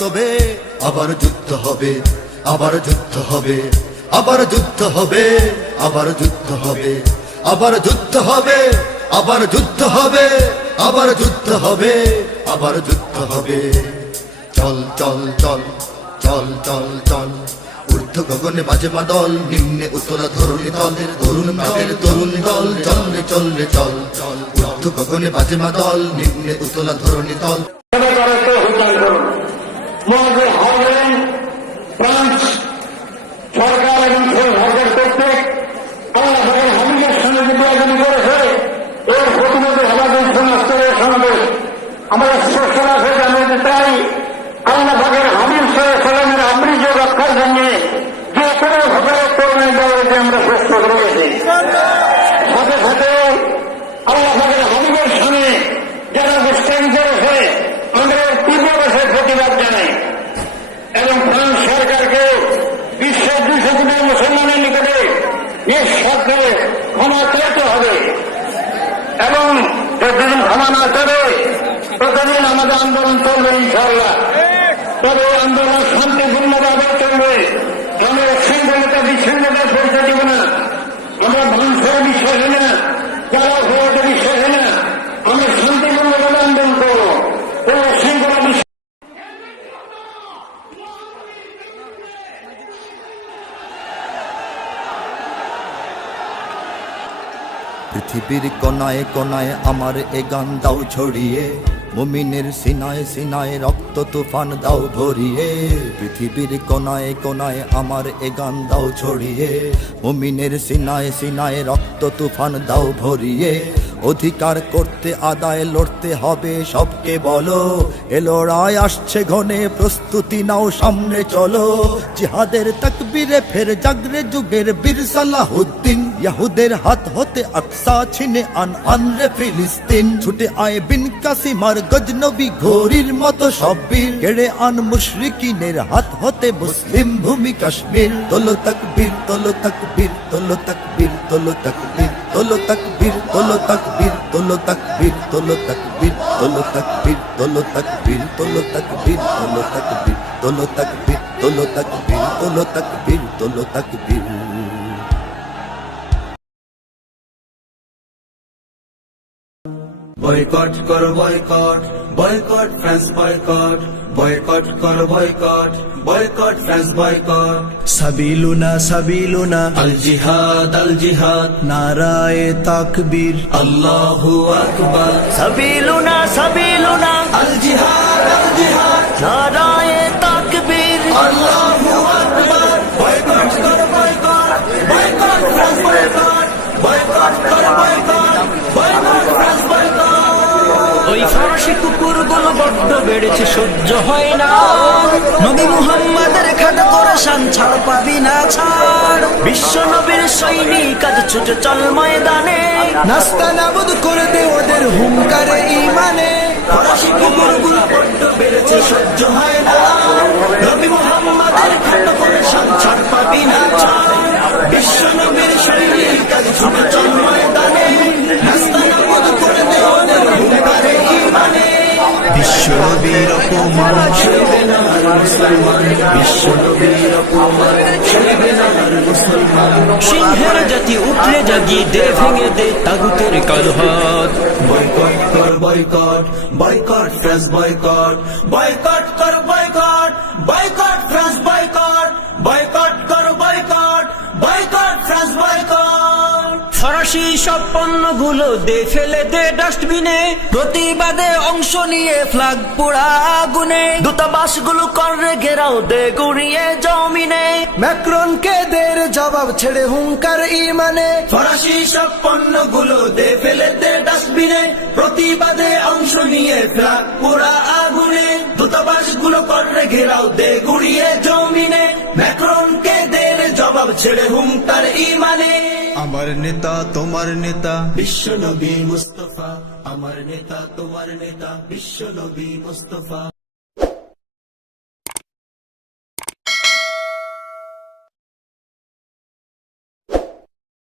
তবে আবার যুদ্ধ হবে, আবার যুদ্ধ হবে, আবার যুদ্ধ হবে, আবার যুদ্ধ হবে, আবার যুদ্ধ হবে, আবার যুদ্ধ হবে, আবার যুদ্ধ হবে, আবার যুদ্ধ হবে। চল চল চল চল চল চল, ঊর্ধ্ব গগনে বাজে মাদল নিম্নে উত্তরা ধরুনি দলের তরুণ তাদের তরুণ দল, চল রে চল রে, চল চল, ঊর্ধ্ব গগনে বাজে মাদল নিম্নে উত্তরা ধরুনি দল। Margaret. নিঃস্বার্থে ক্ষমা চাইতে হবে। এবং যতদিন ক্ষমা না করে ততদিন আমাদের আন্দোলন চলবে ইনশাল্লাহ তবে আন্দোলন শান্তিপূর্ণভাবে চলবে। আমরা বিচ্ছিন্নতা পরিচয় দেব না। আমরা মানুষের বিশ্বাসী না যারা হয়ে বিশ্বাসী না আমরা শান্তিপূর্ণভাবে আন্দোলন করব কোন শৃঙ্খলা বিশ্বাস পৃথিবীর কোনায় কোনায় আমার এ গান দাও ছড়িয়ে, মুমিনের সিনায় সিনায় রক্ত তুফান দাও ভরিয়ে, পৃথিবীর কোনায় কোনায় আমার এ গান দাও ছড়িয়ে, মুমিনের সিনায় সিনায় রক্ত তুফান দাও ভরিয়ে, অধিকার করতে, আদায় লড়তে হবে সবকে বলো, এ লড়াই আসছে ঘনে, প্রস্তুতি নাও সামনে চলো, জিহাদের তাকবীরে ফের জাগরে যুগের বীর সালাহুদ্দিন ইয়াহুদের হাত হতে আকসা ছিনে আন আন রে ফিলিস্তিন ছুটে আয় বিন কাসিমার গজনবী ঘোরির মতো সব বীর কেড়ে আন মুশরিকিনের হাত হতে মুসলিম ভূমি কাশ্মীর তোলো তাকবীর তোলো তাকবীর তোলো তাকবীর তোলো তাকবীর তোলো তাকবীর তোলো তাকবীর তোলো তাকবীর তোলো তাকবীর তোলো তাকবীর তোলো তাকবীর তোলো তাকবীর তোলো তাকবীর তোলো তাকবীর তোলো তাকবীর তোলো তাকবীর তোলো তাকবীর বয়কট কর boycott boycott France boycott boycott কর বয়কট বয়কট ফ্রান্স বয়কট। সাবিলুনা সাবিলুনা আল জিহাদ আল জিহাদ। নারায়ে তাকবীর। আল্লাহু আকবার। সাবিলুনা সাবিলুনা আল জিহাদ আল জিহাদ। নারায়ে বেড়েছে সহ্য হয় না। নবী মুহাম্মাদের খাটা করে শান ছাড় পাবি না ছাড়। বিশ্ব নবীর সৈনিক আজ ছুটে চল ময়দানে। নাস্তা নাবুদ করে দে ওদের হুঙ্কারে ইমানে ফরাসি কুকুরগুলো বড্ড বেড়েছে সহ্য হয় দে ভেঙে দে তাগুতের কালো হাত বয়কট কর বয়কট বয়কট বয়কট বয়কট কর বয়কট বয়কট বয়কট বয়কট কর বয়কট বয়কট বয়কট। ফরাসি সব পণ্যগুলো দে ফেলে দে ডাস্টবিনে প্রতিবাদে অংশ নিয়ে ফ্ল্যাগ পোড়া আগুনে। দূতাবাসগুলো করে ঘেরাও দে গুড়িয়ে জমিনে। ম্যাক্রনকে জবাব ছেড়ে হুঙ্কার ইমানে। ফরাসি সব পণ্যগুলো দে ফেলে দে ডাস্টবিনে প্রতিবাদে অংশ নিয়ে ফ্ল্যাগ পোড়া আগুনে। দূতাবাসগুলো করে ঘেরাও দে গুড়িয়ে জমিনে। ম্যাক্রনকে দে রে জবাব ছেড়ে হুঙ্কার ইমানে। আমার নেতা তোমার নেতা। বিশ্ব নবী মুস্তফা আমার নেতা তোমার নেতা বিশ্ব নবী মুস্তফা।